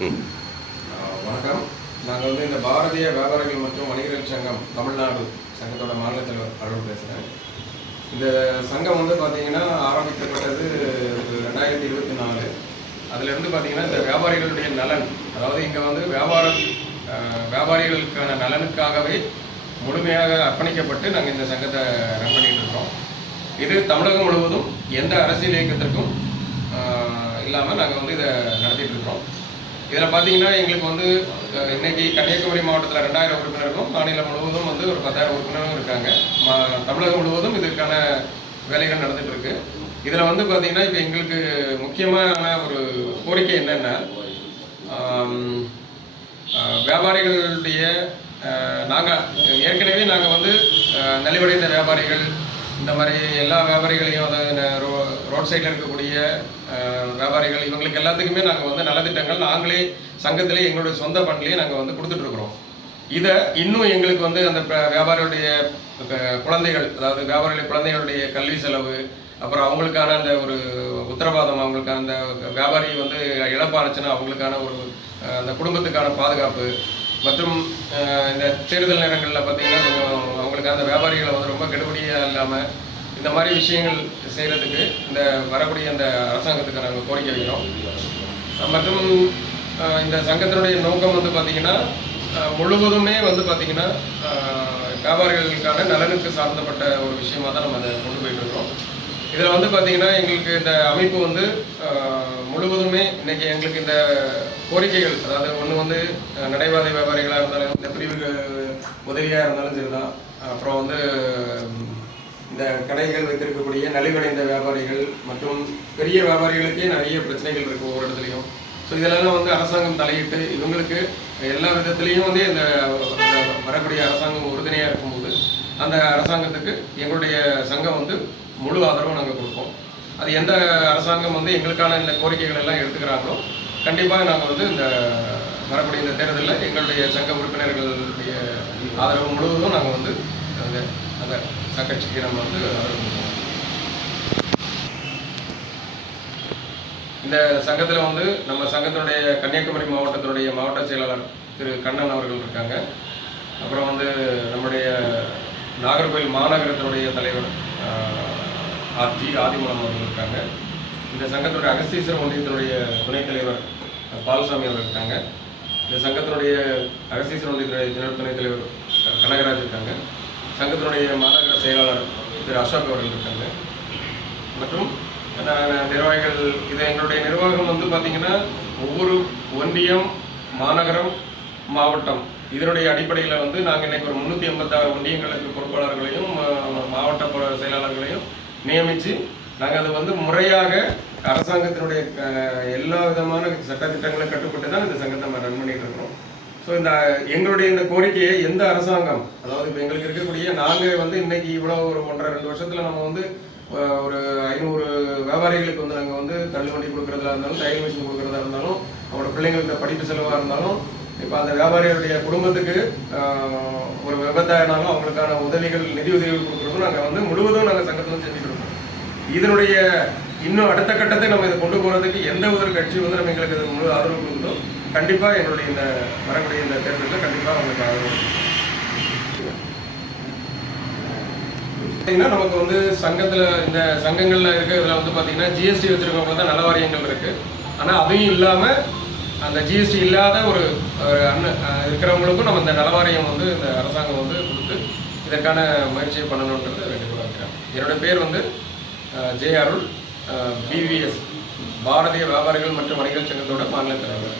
வணக்கம். நாங்கள் இந்த பாரதிய வியாபாரிகள் மற்றும் வணிகர்கள் சங்கம் தமிழ்நாடு சங்கத்தோட மாநில தலைவர் அருள் பேசுகிறேன். இந்த சங்கம் பார்த்தீங்கன்னா ஆரம்பிக்கப்பட்டது 2024. அதிலிருந்து பார்த்தீங்கன்னா இந்த வியாபாரிகளுடைய நலன், அதாவது இங்கே வியாபாரிகளுக்கான நலனுக்காகவே முழுமையாக அர்ப்பணிக்கப்பட்டு நாங்கள் இந்த சங்கத்தை ரன் பண்ணிகிட்டு இருக்கோம். இது தமிழகம் முழுவதும் எந்த அரசியல் இயக்கத்திற்கும் இல்லாமல் நாங்கள் இதை நடத்திட்டு இருக்கோம். இதில் பார்த்தீங்கன்னா எங்களுக்கு இன்னைக்கு கன்னியாகுமரி மாவட்டத்தில் 2000 உறுப்பினர்களும், மாநிலம் முழுவதும் ஒரு 10,000 உறுப்பினரும் இருக்காங்க. தமிழகம் முழுவதும் இதற்கான வேலைகள் நடந்துட்டு இருக்கு. இதில் பார்த்தீங்கன்னா இப்போ எங்களுக்கு முக்கியமான ஒரு கோரிக்கை என்னென்னா, வியாபாரிகளுடைய நாங்கள் ஏற்கனவே நலிவடைந்த வியாபாரிகள், இந்த மாதிரி எல்லா வியாபாரிகளையும், அதாவது ரோட் சைடில் இருக்கக்கூடிய வியாபாரிகள், இவங்களுக்கு எல்லாத்துக்குமே நாங்கள் நலத்திட்டங்கள் நாங்களே சங்கத்திலே எங்களுடைய சொந்த ஃபண்ட்லேயே நாங்கள் கொடுத்துட்ருக்குறோம். இதை இன்னும் எங்களுக்கு அந்த வியாபாரிகளுடைய குழந்தைகள், அதாவது வியாபாரிகளுடைய குழந்தைகளுடைய கல்வி செலவு, அப்புறம் அவங்களுக்கான அந்த ஒரு உத்தரவாதம், அவங்களுக்கான அந்த வியாபாரி இழப்பானுச்சுன்னா அவங்களுக்கான அந்த குடும்பத்துக்கான பாதுகாப்பு, மற்றும் இந்த தேர்தல் நேரங்களில் பார்த்திங்கன்னா அவங்களுக்கு அந்த வியாபாரிகளை ரொம்ப கெடுபடியாக இல்லாமல் இந்த மாதிரி விஷயங்கள் செய்கிறதுக்கு இந்த வரக்கூடிய அந்த அரசாங்கத்துக்கு நாங்கள் கோரிக்கை வைக்கிறோம். மற்றும் இந்த சங்கத்தினுடைய நோக்கம் பார்த்திங்கன்னா முழுவதுமே பார்த்திங்கன்னா வியாபாரிகளுக்கான நலனுக்கு சார்ந்தப்பட்ட ஒரு விஷயமாக தான் நம்ம அதை கொண்டு போயிட்டு இருக்கோம். இதில் பார்த்திங்கன்னா எங்களுக்கு இந்த அமைப்பு முழுவதுமே இன்றைக்கி எங்களுக்கு இந்த கோரிக்கைகள், அதாவது ஒன்று நடைபாதை வியாபாரிகளாக இருந்தாலும், இந்த பிரிவு உதவியாக இருந்தாலும் சரி தான், அப்புறம் இந்த கடைகள் வைத்திருக்கக்கூடிய நலிவடைந்த வியாபாரிகள் மற்றும் பெரிய வியாபாரிகளுக்கே நிறைய பிரச்சனைகள் இருக்குது ஒவ்வொரு இடத்துலையும். ஸோ இதெல்லாம் அரசாங்கம் தலையிட்டு இவங்களுக்கு எல்லா விதத்துலேயும் இந்த வரக்கூடிய அரசாங்கம் உறுதுணையாக இருக்கும்போது அந்த அரசாங்கத்துக்கு எங்களுடைய சங்கம் முழு ஆதரவும் நாங்கள் கொடுப்போம். அது எந்த அரசாங்கம் எங்களுக்கான இந்த கோரிக்கைகள் எல்லாம் எடுத்துக்கிறாங்களோ கண்டிப்பாக நாங்கள் இந்த வரக்கூடிய இந்த தேர்தலில் எங்களுடைய சங்க உறுப்பினர்களுடைய ஆதரவு முழுவதும் நாங்கள் அந்த கட்சிக்கு நம்ம ஆதரவு கொடுப்போம். இந்த சங்கத்தில் நம்ம சங்கத்தினுடைய கன்னியாகுமரி மாவட்டத்தினுடைய மாவட்ட செயலாளர் திரு கண்ணன் அவர்கள் இருக்காங்க. அப்புறம் நம்முடைய நாகர்கோவில் மாநகரத்தினுடைய தலைவர் ஆதிமூலம் அவர்கள் இருக்காங்க. இந்த சங்கத்தினுடைய அகஸ்தீஸ்வரம் ஒன்றியத்தினுடைய துணைத் தலைவர் பாலசாமி அவர்கள் இருக்காங்க. இந்த சங்கத்தினுடைய அகஸ்தீஸ்வரம் ஒன்றியத்தினுடைய துணைத் தலைவர் கனகராஜ் இருக்காங்க. சங்கத்தினுடைய மாநகர செயலாளர் திரு அசோக் அவர்கள் இருக்காங்க. மற்றும் நிர்வாகிகள், இது எங்களுடைய நிர்வாகம் பார்த்திங்கன்னா ஒவ்வொரு ஒன்றியம், மாநகரம், மாவட்டம் இதனுடைய அடிப்படையில் நாங்கள் இன்றைக்கி ஒரு 386 ஒன்றியங்களுக்கு பொறுப்பாளர்களையும் மாவட்ட செயலாளர்களையும் நியமித்து நாங்கள் அது முறையாக அரசாங்கத்தினுடைய எல்லா விதமான சட்டத்திட்டங்களும் கட்டுப்பட்டு தான் இந்த சங்கத்தை ரன் பண்ணிட்டு இருக்கிறோம். ஸோ எங்களுடைய இந்த கோரிக்கையை எந்த அரசாங்கம், அதாவது இப்போ எங்களுக்கு இருக்கக்கூடிய நாங்கள் இன்னைக்கு இவ்வளோ ஒரு 1.5-2 வருஷத்தில் நம்ம ஒரு 500 வியாபாரிகளுக்கு நாங்கள் தள்ளுவண்டி கொடுக்குறதா இருந்தாலும், தையல் மிஷின் கொடுக்குறதா இருந்தாலும், அவங்களோட பிள்ளைங்களுக்கு படிப்பு செலவாக இருந்தாலும், இப்போ அந்த வியாபாரிகளுடைய குடும்பத்துக்கு ஒரு விபத்தாயினாலும் அவங்களுக்கான உதவிகள், நிதி உதவிகள் கொடுக்குறதும் நாங்கள் முழுவதும் நாங்கள் சங்கத்தில் செஞ்சுட்டு இருக்கோம். இதனுடைய இன்னும் அடுத்த கட்டத்தை நம்ம இதை கொண்டு போகிறதுக்கு எந்த ஒரு கட்சி நம்ம எங்களுக்கு இது முழு ஆதரவு கொடுக்குதோ கண்டிப்பாக எங்களுடைய இந்த வரக்கூடிய இந்த தேர்தலில் கண்டிப்பாக அவங்களுக்கு ஆதரவு. பார்த்தீங்கன்னா நமக்கு சங்கத்தில் இந்த சங்கங்களில் இருக்கிறதுல பார்த்தீங்கன்னா ஜிஎஸ்டி வச்சுருக்கவங்க தான் நல வாரியங்கள் இருக்குது. ஆனால் அதையும் இல்லாமல் அந்த ஜிஎஸ்டி இல்லாத ஒரு இருக்கிறவங்களுக்கும் நம்ம இந்த நலவாரியம் இந்த அரசாங்கம் கொடுத்து இதற்கான முயற்சியை பண்ணணுன்றது வேண்டுகோளாக இருக்கிறேன். என்னோட பேர் ஜே அருள், பிவிஎஸ் பாரதிய வியாபாரிகள் மற்றும் வணிகர்கள் சங்கத்தோட மாநில தலைவர்.